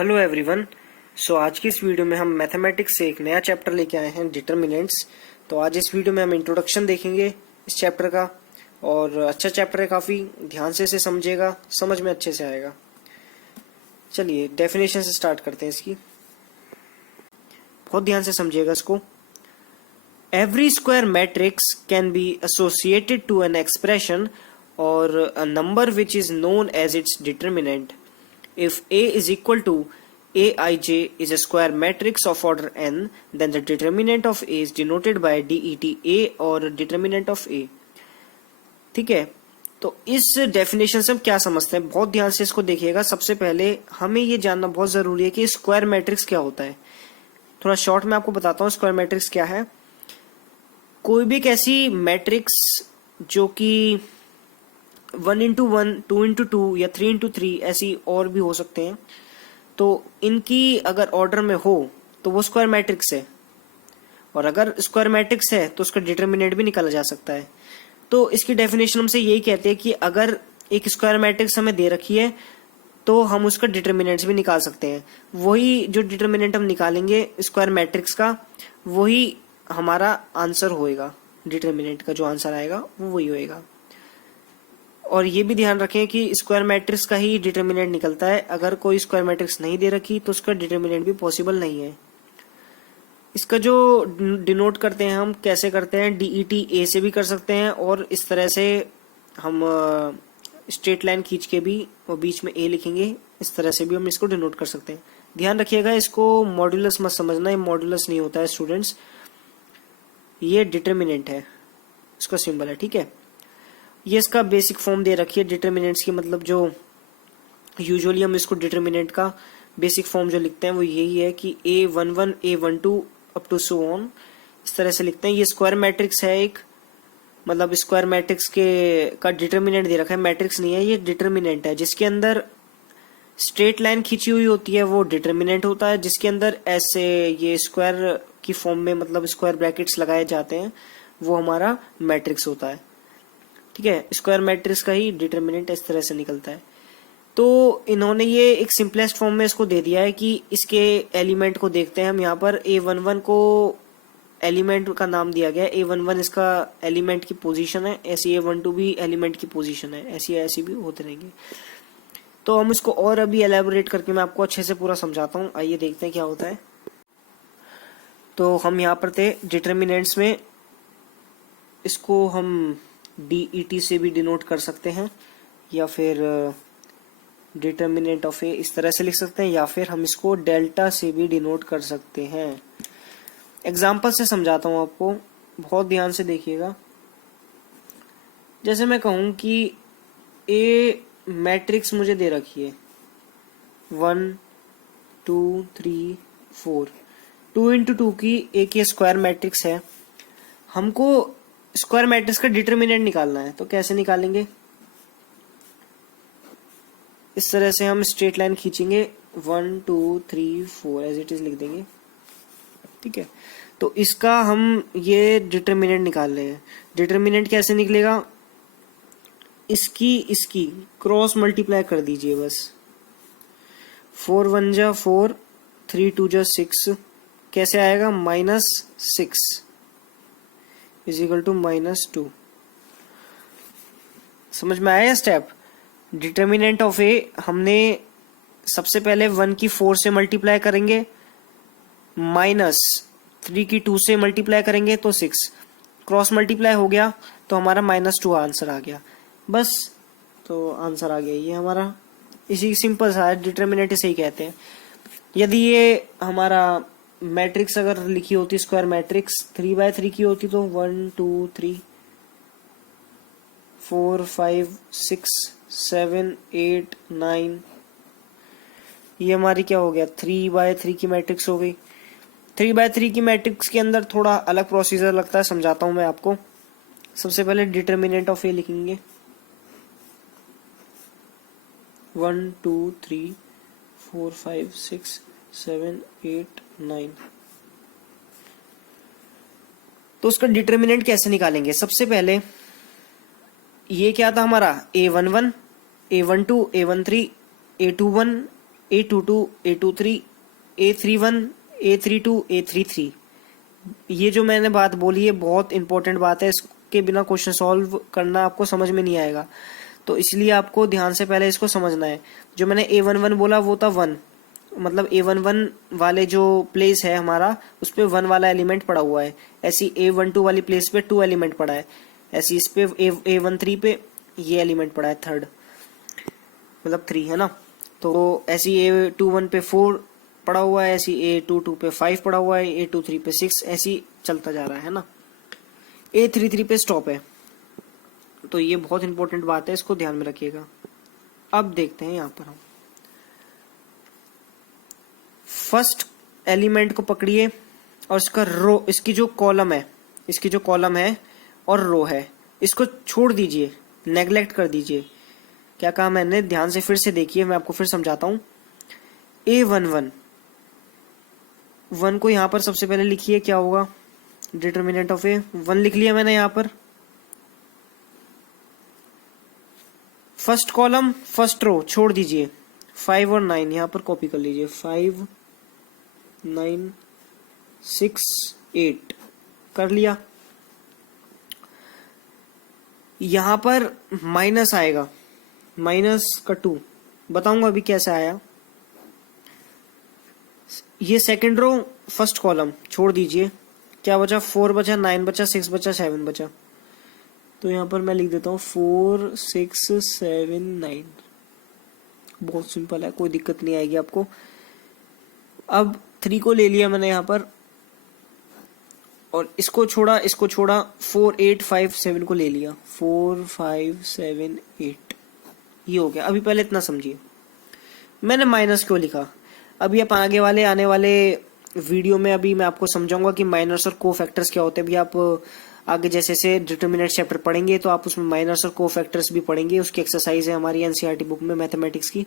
Hello everyone. सो आज की इस वीडियो में हम मैथमेटिक्स से एक नया चैप्टर लेके आए हैं, डिटरमिनेंट्स। तो आज इस वीडियो में हम इंट्रोडक्शन देखेंगे इस चैप्टर का, और अच्छा चैप्टर है, काफ़ी ध्यान से इसे समझिएगा, समझ में अच्छे से आएगा। चलिए डेफिनेशन से स्टार्ट करते हैं इसकी। बहुत ध्यान से समझिएगा इसको। Every square matrix can be associated to an expression और a number which is known as it's determinant if A is equal to Aij is a square matrix of order n, then the determinant of A is denoted by det A और determinant of A। ठीक है, तो इस definition से हम क्या समझते हैं, बहुत ध्यान से इसको देखिएगा। सबसे पहले हमें ये जानना बहुत जरूरी है कि स्क्वायर मैट्रिक्स क्या होता है। थोड़ा शॉर्ट में आपको बताता हूँ स्क्वायर मैट्रिक्स क्या है। कोई भी एक ऐसी मैट्रिक्स जो कि 1x1, 2x2 या 3x3 ऐसी और भी हो सकते हैं, तो इनकी अगर ऑर्डर में हो तो वो स्क्वायर मैट्रिक्स है, और अगर स्क्वायर मैट्रिक्स है तो उसका डिटरमिनेंट भी निकाला जा सकता है। तो इसकी डेफिनेशन हमसे यही कहते हैं कि अगर एक स्क्वायर मैट्रिक्स हमें दे रखी है तो हम उसका डिटरमिनेंट्स भी निकाल सकते हैं। वही जो डिटरमिनेंट हम निकालेंगे स्क्वायर मैट्रिक्स का, वही हमारा आंसर होएगा। डिटरमिनेंट का जो आंसर आएगा वो वही होएगा। और ये भी ध्यान रखें कि स्क्वायर मैट्रिक्स का ही डिटरमिनेंट निकलता है। अगर कोई स्क्वायर मैट्रिक्स नहीं दे रखी तो उसका डिटरमिनेंट भी पॉसिबल नहीं है। इसका जो डिनोट करते हैं हम कैसे करते हैं, डीईटी ए से भी कर सकते हैं, और इस तरह से हम स्ट्रेट लाइन खींच के भी और बीच में ए लिखेंगे, इस तरह से भी हम इसको डिनोट कर सकते हैं। ध्यान रखिएगा, इसको मॉड्यूलस मत समझना, ये मॉड्यूलस नहीं होता है स्टूडेंट्स, ये डिटरमिनेंट है, इसका सिंबल है। ठीक है, ये इसका बेसिक फॉर्म दे रखी है डिटरमिनेंट्स की, मतलब जो यूजुअली हम इसको डिटरमिनेंट का बेसिक फॉर्म जो लिखते हैं वो यही है कि A11 A12 up to so on, इस तरह से लिखते हैं। ये स्क्वायर मैट्रिक्स है एक, मतलब स्क्वायर मैट्रिक्स के का डिटरमिनेंट दे रखा है, मैट्रिक्स नहीं है, ये डिटरमिनेंट है। जिसके अंदर स्ट्रेट लाइन खींची हुई होती है वो डिटरमिनेंट होता है, जिसके अंदर ऐसे ये स्क्वायर की फॉर्म में मतलब स्क्वायर ब्रैकेट्स लगाए जाते हैं वो हमारा मैट्रिक्स होता है। ठीक है, स्क्वायर मैट्रिक्स का ही डिटरमिनेंट इस तरह से निकलता है। तो इन्होंने ये एक सिंपलेस्ट फॉर्म में इसको दे दिया है कि इसके एलिमेंट को देखते हैं हम। यहाँ पर A11 को एलिमेंट का नाम दिया गया है, A11 इसका एलिमेंट की पोजीशन है, ऐसी A12 भी एलिमेंट की पोजीशन है, ऐसी भी होते रहेंगे। तो हम इसको और अभी एलैबोरेट करके मैं आपको अच्छे से पूरा समझाता हूँ। आइए देखते हैं क्या होता है। तो हम यहाँ पर थे डिटरमिनेंट्स में, इसको हम DET से भी डिनोट कर सकते हैं, या फिर डिटरमिनेंट ऑफ ए इस तरह से लिख सकते हैं, या फिर हम इसको डेल्टा से भी डिनोट कर सकते हैं। एग्जाम्पल से समझाता हूँ आपको, बहुत ध्यान से देखिएगा। जैसे मैं कहूँ कि ए मैट्रिक्स मुझे दे रखी है 1 2 3 4, 2x2 की एक ये स्क्वायर मैट्रिक्स है। हमको स्क्वायर मैट्रिक्स का डिटरमिनेंट निकालना है, तो कैसे निकालेंगे, इस तरह से हम स्ट्रेट लाइन खींचेंगे, 1 2 3 4 एज इट इज लिख देंगे। ठीक है, तो इसका हम ये डिटरमिनेंट निकाल रहे हैं। डिटरमिनेंट कैसे निकलेगा, इसकी क्रॉस मल्टीप्लाई कर दीजिए बस। 4 1 जा 4, 3 2 जा 6, कैसे आएगा, -6 इज इक्वल टू -2। समझ में आया स्टेप। डिटरमिनेंट ऑफ ए हमने सबसे पहले 1 की 4 से मल्टीप्लाई करेंगे, -3 की 2 से मल्टीप्लाई करेंगे तो 6, क्रॉस मल्टीप्लाई हो गया तो हमारा -2 आंसर आ गया। बस, तो आंसर आ गया ये हमारा। इसी सिंपल सा डिटरमिनेंट इसे ही कहते हैं। यदि ये हमारा मैट्रिक्स अगर लिखी होती स्क्वायर मैट्रिक्स 3x3 की होती तो 1 2 3 4 5 6 7 8 9, ये हमारी क्या हो गया, 3x3 की मैट्रिक्स हो गई। 3x3 की मैट्रिक्स के अंदर थोड़ा अलग प्रोसीजर लगता है, समझाता हूं मैं आपको। सबसे पहले डिटरमिनेंट ऑफ ए लिखेंगे 1 2 3 4 5 6 7 8 9। तो उसका डिटरमिनेंट कैसे निकालेंगे, सबसे पहले ये क्या था हमारा A11 A12 A13 A21 A22, A23, A31, A32, A33। ये जो मैंने बात बोली है बहुत इंपॉर्टेंट बात है, इसके बिना क्वेश्चन सॉल्व करना आपको समझ में नहीं आएगा, तो इसलिए आपको ध्यान से पहले इसको समझना है। जो मैंने A11 बोला वो था 1, मतलब A11 वाले जो प्लेस है हमारा उस पे 1 वाला एलिमेंट पड़ा हुआ है, ऐसी A12 वाली प्लेस पे 2 एलिमेंट पड़ा है, ऐसी इस पे A13 पे ये एलिमेंट पड़ा है थर्ड, मतलब 3 है ना। तो ऐसी A21 पे 4 पड़ा हुआ है, ऐसी A22 पे 5 पड़ा हुआ है, A23 पे 6, ऐसी चलता जा रहा है ना। A33 पे स्टॉप है। तो ये बहुत इंपॉर्टेंट बात है, इसको ध्यान में रखिएगा। अब देखते हैं यहाँ पर हम फर्स्ट एलिमेंट को पकड़िए और इसका रो, इसकी जो कॉलम है और रो है, इसको छोड़ दीजिए, नेग्लेक्ट कर दीजिए। क्या कहा मैंने, ध्यान से फिर से देखिए, मैं आपको फिर समझाता हूं। A11 1 को यहां पर सबसे पहले लिखिए, क्या होगा, डिटर्मिनेंट ऑफ A1 लिख लिया मैंने यहां पर। फर्स्ट कॉलम फर्स्ट रो छोड़ दीजिए, 5 और 9 यहां पर कॉपी कर लीजिए, 5 9 6 8 कर लिया। यहां पर माइनस आएगा, माइनस का 2 बताऊंगा अभी कैसे आया। ये सेकंड रो फर्स्ट कॉलम छोड़ दीजिए, क्या बचा, 4 बचा, 9 बचा, 6 बचा, 7 बचा। तो यहां पर मैं लिख देता हूं 4 6 7 9। बहुत सिंपल है, कोई दिक्कत नहीं आएगी आपको। अब 3 को ले लिया मैंने यहां पर और इसको छोड़ा 4 8 5 7 को ले लिया, 4 5 7 8 ये हो गया। अभी पहले इतना समझिए मैंने माइनस क्यों लिखा। अभी आप आगे वाले आने वाले वीडियो में अभी मैं आपको समझाऊंगा कि माइनस और कोफैक्टर्स क्या होते हैं। अभी आप आगे जैसे से डिटर्मिनेंट चैप्टर पढ़ेंगे तो आप उसमें माइनस और कोफैक्टर्स भी पढ़ेंगे, उसकी एक्सरसाइज है हमारी एनसीईआरटी बुक में मैथमेटिक्स की।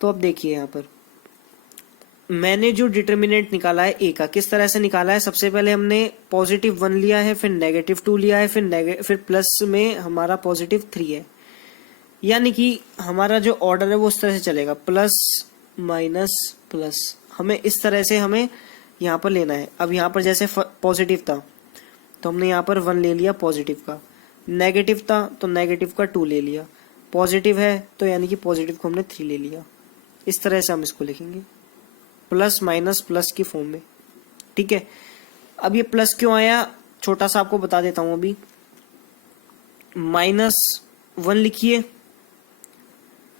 तो अब देखिए यहाँ पर मैंने जो डिटर्मिनेंट निकाला है ए का, किस तरह से निकाला है। सबसे पहले हमने पॉजिटिव 1 लिया है, फिर नेगेटिव 2 लिया है, फिर प्लस में हमारा पॉजिटिव 3 है। यानी कि हमारा जो ऑर्डर है वो उस तरह से चलेगा, प्लस माइनस प्लस, हमें इस तरह से हमें यहाँ पर लेना है। अब यहाँ पर जैसे पॉजिटिव था तो हमने यहाँ पर 1 ले लिया पॉजिटिव का, नेगेटिव था तो नेगेटिव का 2 ले लिया, पॉजिटिव है तो यानी कि पॉजिटिव को हमने 3 ले लिया। इस तरह से हम इसको लिखेंगे प्लस माइनस प्लस की फॉर्म में, ठीक है। अब ये प्लस क्यों आया, छोटा सा आपको बता देता हूं। अभी -1 लिखिए,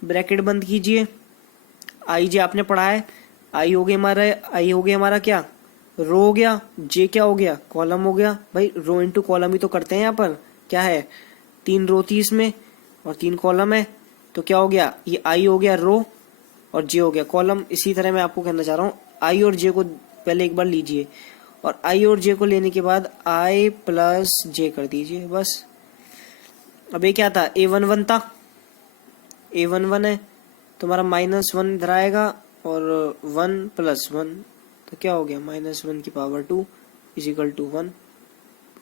ब्रैकेट बंद कीजिए, आई जे आपने पढ़ा है, आई हो गया हमारा क्या, रो हो गया, जे क्या हो गया, कॉलम हो गया। भाई रो इनटू कॉलम ही तो करते हैं यहाँ पर, क्या है 3 रो थी इसमें और 3 कॉलम है, तो क्या हो गया, ये आई हो गया रो और जे हो गया कॉलम। इसी तरह मैं आपको कहना चाह रहा हूँ, आई और जे को पहले एक बार लीजिए और आई और जे को लेने के बाद आई प्लस जे कर दीजिए बस। अब ये क्या था, A11 था, A11 है तो हमारा -1 इधर आएगा और 1 + 1 तो क्या हो गया, -1 की पावर 2 = 1।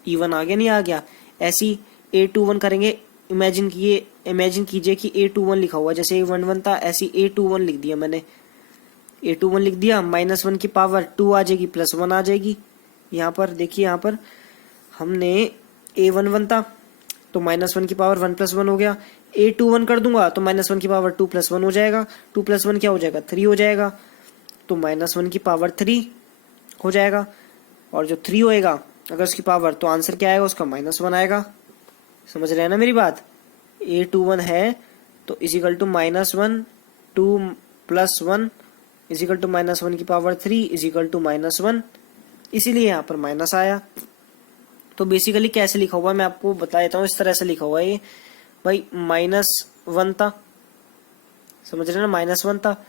E1 आ गया, नहीं आ गया। ऐसी A21 करेंगे, इमेजिन कीजिए कि A21 लिखा हुआ, जैसे A11 था ऐसी A21 लिख दिया मैंने, A21 लिख दिया, -1 की पावर 2 आ जाएगी, +1 आ जाएगी। यहाँ पर देखिए, यहाँ पर हमने A11 था तो -1 की पावर 1 + 1 हो गया, A21 कर दूंगा तो -1 की पावर 2 + 1 हो जाएगा, 2 + 1 क्या हो जाएगा, 3 हो जाएगा, तो -1 की पावर 3 हो जाएगा। और जो 3 होएगा अगर उसकी पावर, तो आंसर क्या आएगा उसका, -1 आएगा। समझ रहे हैं ना मेरी बात। A21 है तो = -1, 2 + 1 = -1 की पावर 3 = -1, इसीलिए यहाँ पर माइनस आया। तो बेसिकली कैसे लिखा हुआ है मैं आपको बता देता हूँ, इस तरह से लिखा हुआ है ये। भाई -1 था, समझ रहे ना, -1 था,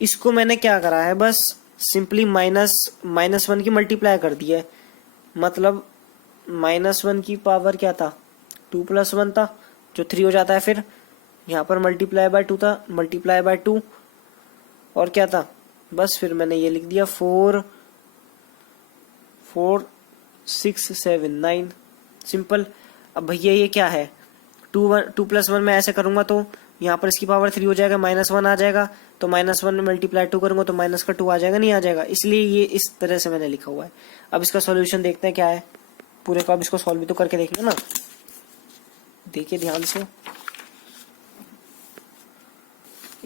इसको मैंने क्या करा है, बस सिंपली -1 की मल्टीप्लाई कर दी है। मतलब -1 की पावर क्या था, 2 + 1 था जो 3 हो जाता है। फिर यहाँ पर ×2 था, ×2 और क्या था, बस फिर मैंने ये लिख दिया 4 6 7 9, सिंपल। अब भैया ये क्या है, 2 + 1 मैं ऐसे करूंगा तो यहाँ पर इसकी पावर 3 हो जाएगा, -1 आ जाएगा, तो -1 में मल्टीप्लाई 2 करूंगा तो माइनस का 2 आ जाएगा, नहीं आ जाएगा, इसलिए ये इस तरह से मैंने लिखा हुआ है। अब इसका सॉल्यूशन देखते हैं क्या है पूरे का। अब इसको सॉल्व भी तो करके देखेंगे ना, देखिए ध्यान से।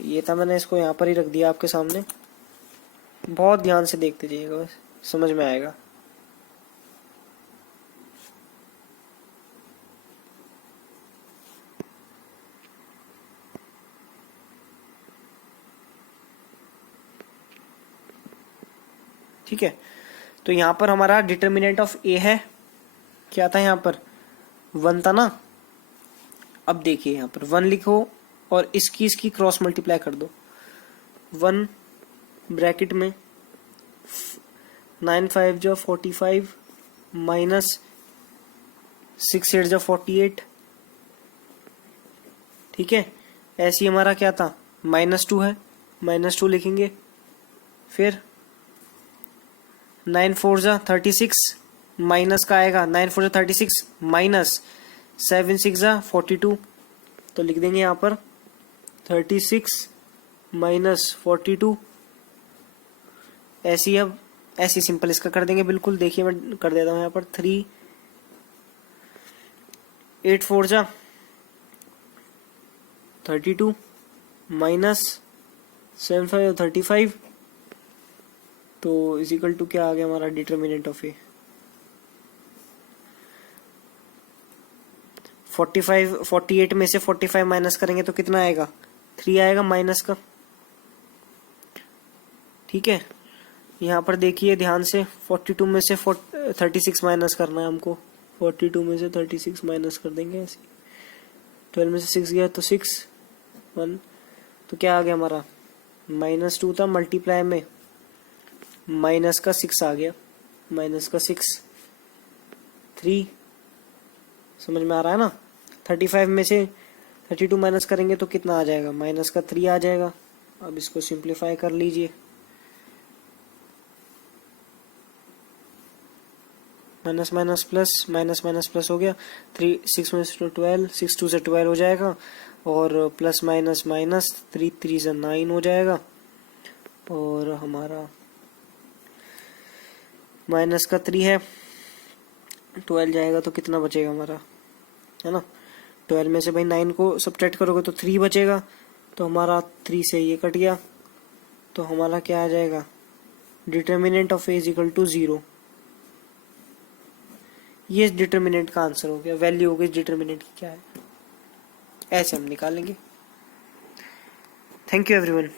ये था, मैंने इसको यहाँ पर ही रख दिया आपके सामने, बहुत ध्यान से देखते जाइएगा, बस समझ में आएगा। ठीक है, तो यहाँ पर हमारा डिटर्मिनेंट ऑफ ए है, क्या था यहाँ पर 1 था ना। अब देखिए यहाँ पर 1 लिखो और इसकी क्रॉस मल्टीप्लाई कर दो। 1 ब्रैकेट में 9 5 जो 45 माइनस 6 8 जो 48। ठीक है, ऐसी हमारा क्या था -2 है, -2 लिखेंगे। फिर 9 4 जा 36 माइनस का आएगा, 9 4 जा 36 माइनस 7 6 जा 42, तो लिख देंगे यहाँ पर 36 माइनस 42। ऐसी अब ऐसी सिंपल इसका कर देंगे बिल्कुल। देखिए मैं कर देता हूँ यहाँ पर 3 8 4 जा 32 माइनस 7 5 35, तो इजिकल टू क्या आ गया हमारा डिटर्मिनेंट ऑफ ए 45 48 में से 45 माइनस करेंगे तो कितना आएगा 3 आएगा माइनस का। ठीक है, यहाँ पर देखिए ध्यान से 42 में से 36 माइनस करना है हमको। 42 में से 36 माइनस कर देंगे ऐसे। 12 में से 6 गया तो 6 1, तो क्या आ गया हमारा -2 था, मल्टीप्लाई में माइनस का 6 आ गया, माइनस का 6 3। समझ में आ रहा है ना। 35 में से 32 माइनस करेंगे तो कितना आ जाएगा माइनस का 3 आ जाएगा। अब इसको सिंप्लीफाई कर लीजिए, minus minus plus, minus minus plus हो गया। 3 6 में से 12, 6 2 से 12 हो जाएगा, और प्लस माइनस माइनस 3 3 से 9 हो जाएगा, और हमारा माइनस का 3 है, 12 जाएगा तो कितना बचेगा हमारा, है ना। 12 में से भाई 9 को सब्ट्रैक्ट करोगे तो 3 बचेगा, तो हमारा 3 से ये कट गया, तो हमारा क्या आ जाएगा determinant of A is equal to 0। ये डिटर्मिनेंट का आंसर हो गया, वैल्यू हो गई डिटर्मिनेंट की क्या है, ऐसे हम निकालेंगे। Thank you everyone.